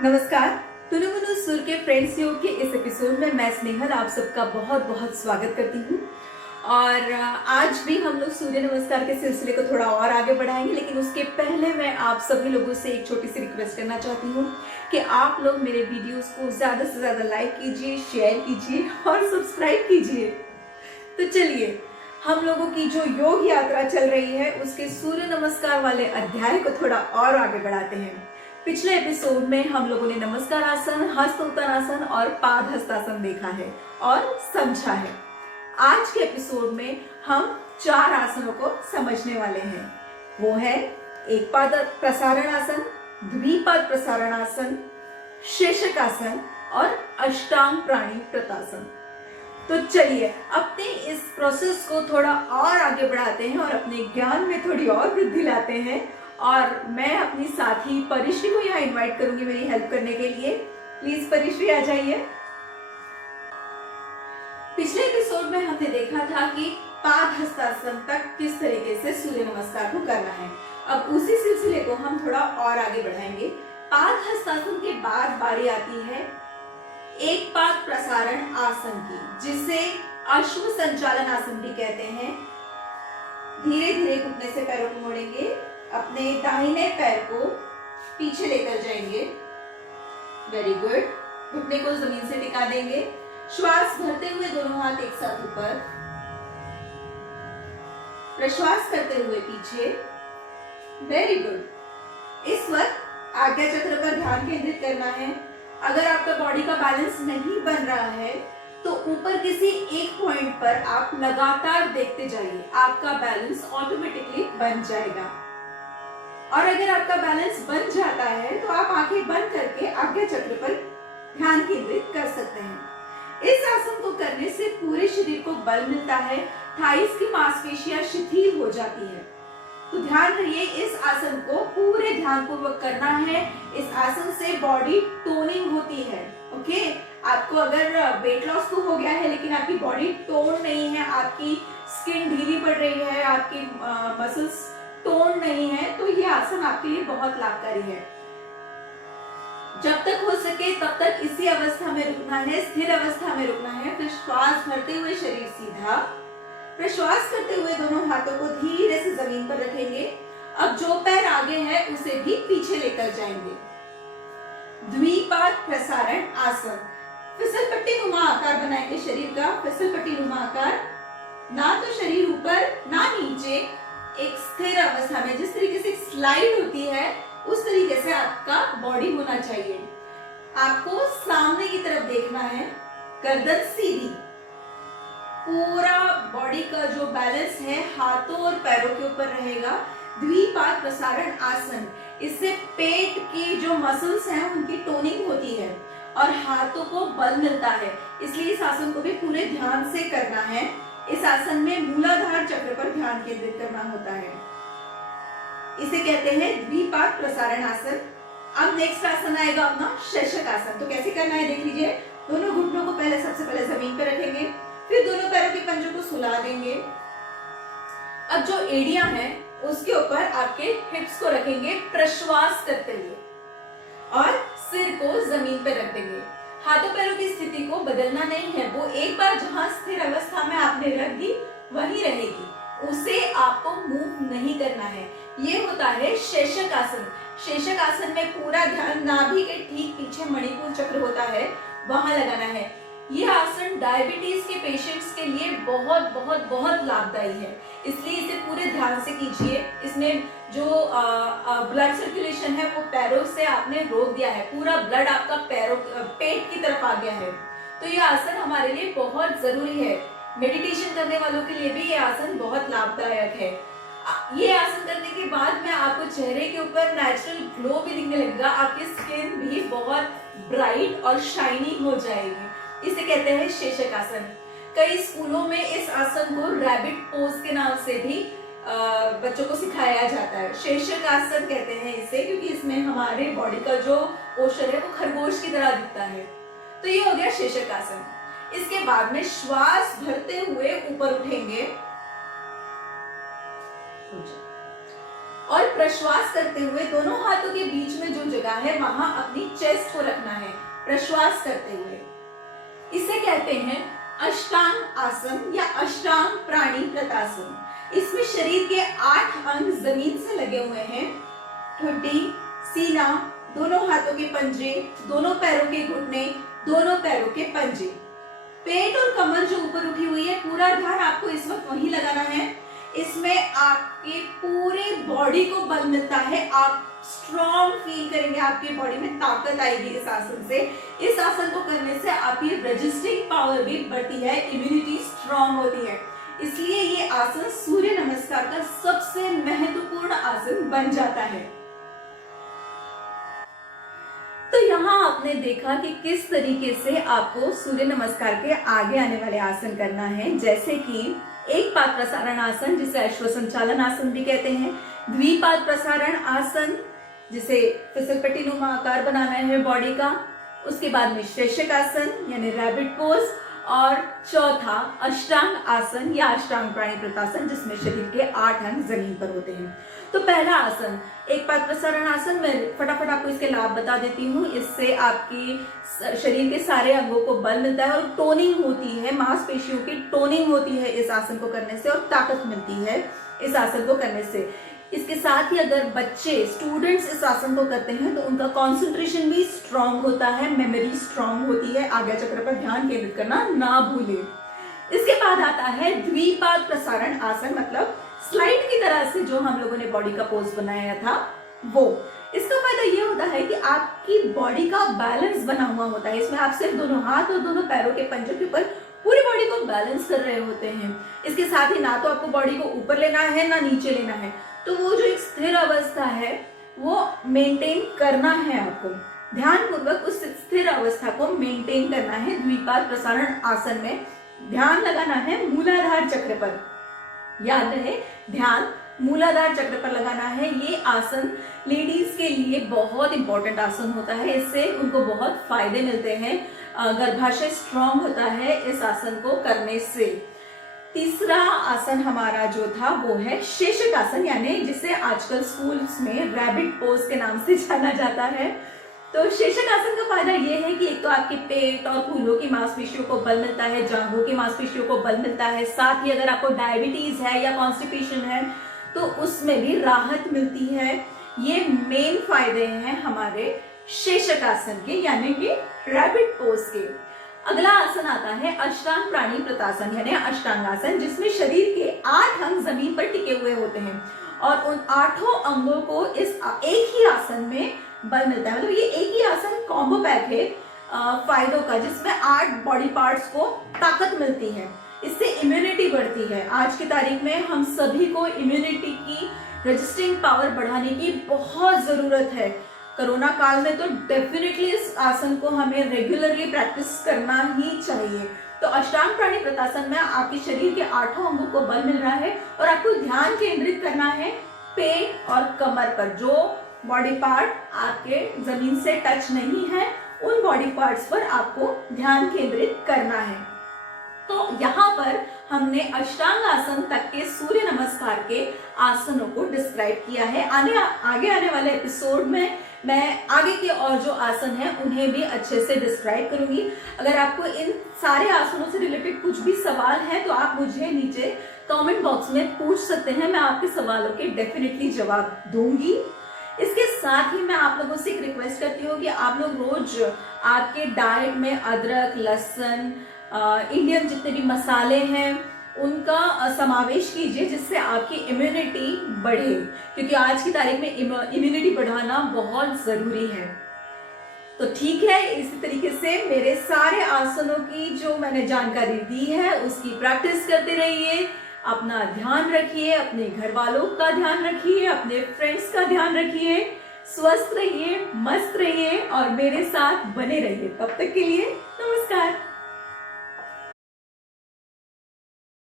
नमस्कार। तुनु मुनु सुर के फ्रेंड्स योग के इस एपिसोड में मैं स्नेहल आप सबका बहुत बहुत स्वागत करती हूँ। और आज भी हम लोग सूर्य नमस्कार के सिलसिले को थोड़ा और आगे बढ़ाएंगे, लेकिन उसके पहले मैं आप सभी लोगों से एक छोटी सी रिक्वेस्ट करना चाहती हूँ कि आप लोग मेरे वीडियोस को ज्यादा से ज्यादा लाइक कीजिए, शेयर कीजिए और सब्सक्राइब कीजिए। तो चलिए, हम लोगों की जो योग यात्रा चल रही है उसके सूर्य नमस्कार वाले अध्याय को थोड़ा और आगे बढ़ाते हैं। पिछले एपिसोड में हम लोगों ने नमस्कार आसन, हस्त उत्तरासन और पाद हस्तासन देखा है और समझा है। आज के एपिसोड में हम 4 आसनों को समझने वाले हैं। वो है एक पाद प्रसारण आसन, द्विपाद प्रसारण आसन, शेषकासन और अष्टांग प्राणी प्रतासन। तो चलिए अपने इस प्रोसेस को थोड़ा और आगे बढ़ाते हैं और अपने ज्ञान में थोड़ी और वृद्धि लाते हैं। और मैं अपनी साथी परिश्री को यहाँ इनवाइट करूंगी मेरी हेल्प करने के लिए। प्लीज परिश्री आ जाइए। पिछले एपिसोड में हमने देखा था कि पाद हस्तासन तक किस तरीके से सूर्य नमस्कार को करना है। अब उसी सिलसिले को हम थोड़ा और आगे बढ़ाएंगे। पाद हस्तासन के बाद बारी आती है एक पाद प्रसारण आसन की, जिसे अश्व संचालन आसन भी कहते हैं। धीरे धीरे घुटने से पैरों को मोड़ेंगे, अपने दाहिने पैर को पीछे लेकर जाएंगे। Very good. घुटने को जमीन से टिका देंगे। श्वास भरते हुए दोनों हाथ एक साथ ऊपर, प्रश्वास करते हुए पीछे। Very good. इस वक्त आज्ञा चक्र पर ध्यान केंद्रित करना है। अगर आपका बॉडी का बैलेंस नहीं बन रहा है तो ऊपर किसी एक पॉइंट पर आप लगातार देखते जाइए, आपका बैलेंस ऑटोमेटिकली बन जाएगा। और अगर आपका बैलेंस बन जाता है तो आप आंखें बंद करके आज्ञा चक्र पर ध्यान केंद्रित कर सकते हैं। इस आसन को करने से पूरे शरीर को बल मिलता है, थाइस की मांसपेशियां शिथिल हो जाती है। तो ध्यान रखिए, इस आसन को पूरे ध्यान पूर्वक करना है। इस आसन से बॉडी टोनिंग होती है। ओके, आपको अगर वेट लॉस तो हो गया है लेकिन आपकी बॉडी टोन नहीं है, आपकी स्किन ढीली पड़ रही है, आपकी मसल्स टोन नहीं है, तो ये आसन आपके लिए बहुत लाभकारी है। जब तक हो सके तब तक इसी अवस्था में रुकना है, स्थिर अवस्था में रुकना है। फिर श्वास भरते हुए शरीर सीधा, प्रश्वास करते हुए दोनों हाथों को धीरे से जमीन पर रखेंगे। अब जो पैर आगे है उसे भी पीछे लेकर जाएंगे। द्विपाद प्रसारण आसन। फिसल पट्टी नुमा आकार बनाएंगे शरीर का। फिसल पट्टी नुमा आकार, ना तो शरीर ऊपर ना नीचे, एक स्थिर अवस्था में। जिस तरीके से स्लाइड होती है उस तरीके से आपका बॉडी होना चाहिए। आपको सामने की तरफ देखना है, गर्दन सीधी। पूरा बॉडी का जो बैलेंस है हाथों और पैरों के ऊपर रहेगा। द्विपाद प्रसारण आसन, इससे पेट की जो मसल्स हैं उनकी टोनिंग होती है और हाथों को बल मिलता है। इसलिए इस आसन को भी पूरे ध्यान से करना है। इस आसन में मूलाधार चक्र पर ध्यान केंद्रित करना होता है। इसे कहते हैं द्विपाद प्रसारण आसन। अब नेक्स्ट आसन आएगा अपना शेषक आसन। तो कैसे करना है देख लीजिए। दोनों घुटनों को सबसे पहले जमीन पर रखेंगे, फिर दोनों पैरों के पंजों को सुला देंगे। अब जो एड़ियां हैं उसके ऊपर आपके हिप्स को रखेंगे प्रश्वास करते हुए और सिर को जमीन पर रख देंगे। हाथों पैरों की स्थिति को बदलना नहीं है, वो एक बार जहां स्थिर अवस्था में आपने रख दी वही रहेगी, उसे आपको मूव नहीं करना है। ये होता है शेषक आसन। शेषक आसन में पूरा ध्यान नाभि के ठीक पीछे मणिपुर चक्र होता है, वहां लगाना है। ये आसन डायबिटीज के पेशेंट्स के लिए बहुत बहुत बहुत लाभदायी है, इसलिए इसे पूरे ध्यान से कीजिए। इसमें जो ब्लड सर्कुलेशन है वो पैरों से आपने रोक दिया है, पूरा ब्लड आपका पेट की तरफ आ गया है। तो ये आसन हमारे लिए बहुत जरूरी है। मेडिटेशन करने वालों के लिए भी ये आसन बहुत लाभदायक है। ये आसन करने के बाद में आपको चेहरे के ऊपर नेचुरल ग्लो भी दिखने लगेगा, आपकी स्किन भी बहुत ब्राइट और शाइनिंग हो जाएगी। इसे कहते हैं शेषक आसन। कई स्कूलों में इस आसन को रैबिट पोज के नाम से भी बच्चों को सिखाया जाता है। शेषक आसन कहते हैं इसे क्योंकि इसमें हमारे बॉडी का जो पोस्चर है वो खरगोश की तरह दिखता है। तो ये हो गया शेषक आसन। इसके बाद में श्वास भरते हुए ऊपर उठेंगे, और प्रश्वास करते हुए दोनों हाथों के बीच में जो जगह है वहां अपनी चेस्ट को रखना है, प्रश्वास करते हुए। इसे कहते हैं अष्टांग आसन या अष्टांग प्राणी प्रतासन। इसमें शरीर के 8 अंग जमीन से लगे हुए हैं। ठुड्डी, सीना, दोनों हाथों के पंजे, दोनों पैरों के घुटने, दोनों पैरों के पंजे, पेट और कमर जो ऊपर उठी हुई है, पूरा ध्यान आपको इस वक्त वहीं लगाना है। इसमें आपके पूरे बॉडी को बल मिलता है, आप स्ट्रॉन्ग फील करेंगे, आपकी बॉडी में ताकत आएगी इस आसन से। इस आसन को करने से आपकी रजिस्टरिंग पावर भी बढ़ती है, इम्यूनिटी स्ट्रॉन्ग होती है। इसलिए ये आसन सूर्य नमस्कार का सबसे महत्वपूर्ण आसन बन जाता है। तो यहाँ आपने देखा कि किस तरीके से आपको सूर्य नमस्कार के आगे आने वाले आसन करना है, जैसे कि एक पाद प्रसारण आसन जिसे अश्व संचालन आसन भी कहते हैं, द्विपाद प्रसारण आसन जिसे फिसलपट्टी नुमा आकार बनाना है बॉडी का, उसके बाद में शीर्षक आसन यानी रैबिट पोज, और चौथा अष्टांग आसन या अष्टांग प्राणी प्रतासन जिसमें शरीर के 8 अंग जमीन पर होते हैं। तो पहला आसन एक पाद प्रसारण आसन, मैं फटाफट आपको इसके लाभ बता देती हूँ। इससे आपकी शरीर के सारे अंगों को बल मिलता है और टोनिंग होती है, मांसपेशियों की टोनिंग होती है इस आसन को करने से, और ताकत मिलती है इस आसन को करने से। इसके साथ ही अगर बच्चे स्टूडेंट्स इस आसन को करते हैं तो उनका कंसंट्रेशन भी स्ट्रांग होता है, मेमोरी स्ट्रांग होती है। आज्ञा चक्र पर ध्यान केंद्रित करना ना भूलें। इसके बाद आता है द्विपाद प्रसारण आसन, मतलब स्लाइड की तरह से जो हम लोगों ने बॉडी का पोज बनाया था वो। इसका फायदा ये होता है कि आपकी बॉडी का बैलेंस बना हुआ होता है। इसमें आप सिर्फ दोनों हाथ और दोनों पैरों के पंजों के ऊपर पूरी बॉडी को बैलेंस कर रहे होते हैं। इसके साथ ही ना तो आपको बॉडी को ऊपर लेना है ना नीचे लेना है, तो वो जो एक स्थिर अवस्था है वो मेंटेन करना है आपको। ध्यानपूर्वक उस स्थिर अवस्था को मेंटेन करना है। द्विपाद प्रसारण आसन में ध्यान लगाना है मूलाधार चक्र पर, याद रहे ध्यान मूलाधार चक्र पर लगाना है। ये आसन लेडीज के लिए बहुत इंपॉर्टेंट आसन होता है, इससे उनको बहुत फायदे मिलते हैं, गर्भाशय स्ट्रांग होता है इस आसन को करने से। तीसरा आसन हमारा जो था वो है शीर्षक आसन, यानी जिसे आजकल स्कूल्स में रैबिट पोज के नाम से जाना जाता है। तो शीर्षक आसन का फायदा ये है कि एक तो आपके पेट और भुजाओं की मांसपेशियों को बल मिलता है, जांघों की मांसपेशियों को बल मिलता है, साथ ही अगर आपको डायबिटीज है या कॉन्स्टिपेशन है तो उसमें भी राहत मिलती है। ये मेन फायदे हैं हमारे शीर्षक आसन के, यानी कि रैबिट पोज के। अगला आसन आता है अष्टांग प्राणी प्रतासन यानी अष्टांग आसन, जिसमें शरीर के 8 अंग जमीन पर टिके हुए होते हैं और उन 8 अंगों को इस एक ही आसन में बल मिलता है। मतलब ये एक ही आसन कॉम्बो पैक है फायदों का, जिसमें 8 बॉडी पार्ट्स को ताकत मिलती है। इससे इम्यूनिटी बढ़ती है। आज की तारीख में हम सभी को इम्यूनिटी की रजिस्टरिंग पावर बढ़ाने की बहुत जरूरत है। कोरोना काल में तो डेफिनेटली इस आसन को हमें रेगुलरली प्रैक्टिस करना ही चाहिए। तो अष्टांग प्राणी प्रतासन में आपके शरीर के 8 अंगों को बल मिल रहा है और आपको ध्यान केंद्रित करना है पेट और कमर पर। जो बॉडी पार्ट आपके जमीन से टच नहीं है उन बॉडी पार्ट्स पर आपको ध्यान केंद्रित करना है। तो यहाँ पर हमने अष्टांग आसन तक के सूर्य नमस्कार के आसनों को डिस्क्राइब किया है। आगे आने वाले एपिसोड में मैं आगे के और जो आसन हैं उन्हें भी अच्छे से डिस्क्राइब करूंगी। अगर आपको इन सारे आसनों से रिलेटेड कुछ भी सवाल है तो आप मुझे नीचे कमेंट बॉक्स में पूछ सकते हैं, मैं आपके सवालों के डेफिनेटली जवाब दूंगी। इसके साथ ही मैं आप लोगों से एक रिक्वेस्ट करती हूँ कि आप लोग रोज आपके डाइट में अदरक, लहसुन, इंडियन जितने भी मसाले हैं उनका समावेश कीजिए, जिससे आपकी इम्यूनिटी बढ़े, क्योंकि आज की तारीख में इम्यूनिटी बढ़ाना बहुत जरूरी है। तो ठीक है, इसी तरीके से मेरे सारे आसनों की जो मैंने जानकारी दी है उसकी प्रैक्टिस करते रहिए। अपना ध्यान रखिए, अपने घर वालों का ध्यान रखिए, अपने फ्रेंड्स का ध्यान रखिए, स्वस्थ रहिए, मस्त रहिए और मेरे साथ बने रहिए। तब तक के लिए नमस्कार।